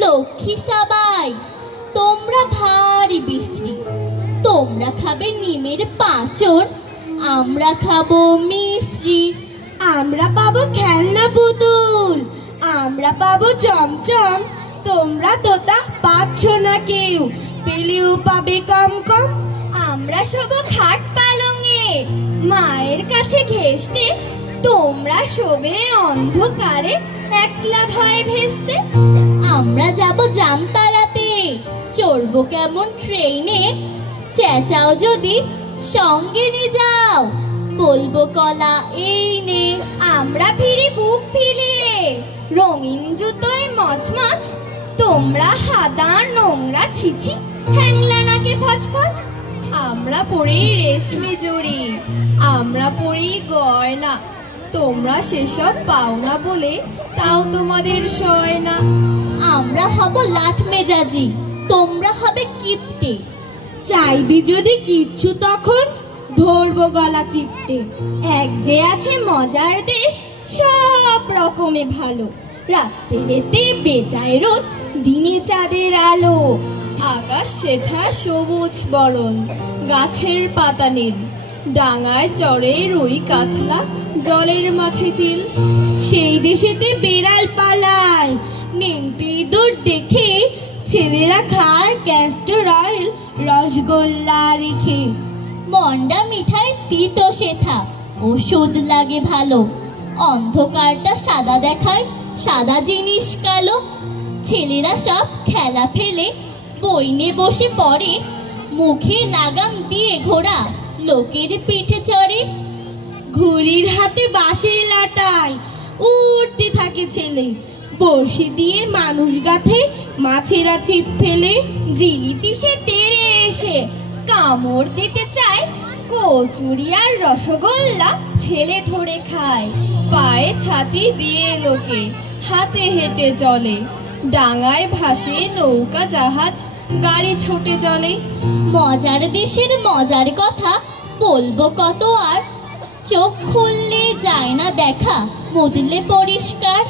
লক্ষ্মী সবাই, তোমরা ভারী বিশ্রী। তোমরা খাবে নিমের পাঁচন, আমরা খাবো মিশ্রি। আমরা পাবো খেলনা পুতুল, আমরা পাবো চমচম। তোমরা তোতা পাচ্ছ না কেউ, পেলেও পাবে কম কম। আমরা সব খাট পালঙে, মায়ের কাছে ঘেঁষতে। তোমরা শোবে অন্ধকারে, একলা ভয়ে ভেস্তে। আমরা যাব জামতারাতে, চড়বো কেমন ট্রেনে। চেঁচাও যদি সঙ্গে নিয়ে যাও, বলবো কলা এই নে। আমরা ফিরি বুক ফিরিয়ে, রঙিন জুতোয় মচমচ। তোমরা হাদা নোংরা ছিছি, হ্যাংলা নাকে ফচফচ। আমরা পরি রেশমি জড়ি, আমরা পরি গয়না। তোমরা সেসব পাও না বলে তাও তোমাদের সয় না। আমরা হব লাঠ মেজাজি, তোমরা হবে কিপটে। চাইবি যদি কিচ্ছু তখন, ধরবো গলা চিপটে। এক যে আছে মজার দেশ, সব রকমে ভালো। রাতে রেতে বেজায় রোদ, দিনে চাঁদের আলো। আকাশ সেথা সবুজ বরণ, গাছের পাতা নীল। ডাঙায় চড়ে রুই কাতলা, জলের মাছে চিল। সেই দেশেতে বেড়াল পালায়, নেংটি ইঁদুর দেখে। ছেলেরা খায় ক্যাস্টর অয়েল, রসগোল্লা রেখে। মন্ডা মিঠাই তিতো সেথা, ওষুধ লাগে ভালো। অন্ধকারটা সাদা দেখায়, সাদা জিনিস কালো। ছেলেরা সব খেলা ফেলে, বইনে বসে পড়ে। মুখে লাগাম দিয়ে ঘোড়া, লোকের পিঠে চড়ে। ঘুড়ির হাতে বাঁশি লাটায়, উঠতে থাকে ছেলে। বড়শি দিয়ে মানুষ গাথে, মাছেরা ছিপ ফেলে। জিলিপি সে তেড়ে এসে কামড় দিতে চায়। কচুরি আর রসগোল্লা ছেলে ধরে খায়। পায়ে ছাতি দিয়ে লোকে, হাতে হেঁটে চলে। ডাঙায় ভাসে নৌকা জাহাজ, গাড়ি ছোটে চলে। মজার দেশের মজার কথা বলবো কত আর। চোখ খুললে যায় না দেখা, মুদলে পরিষ্কার।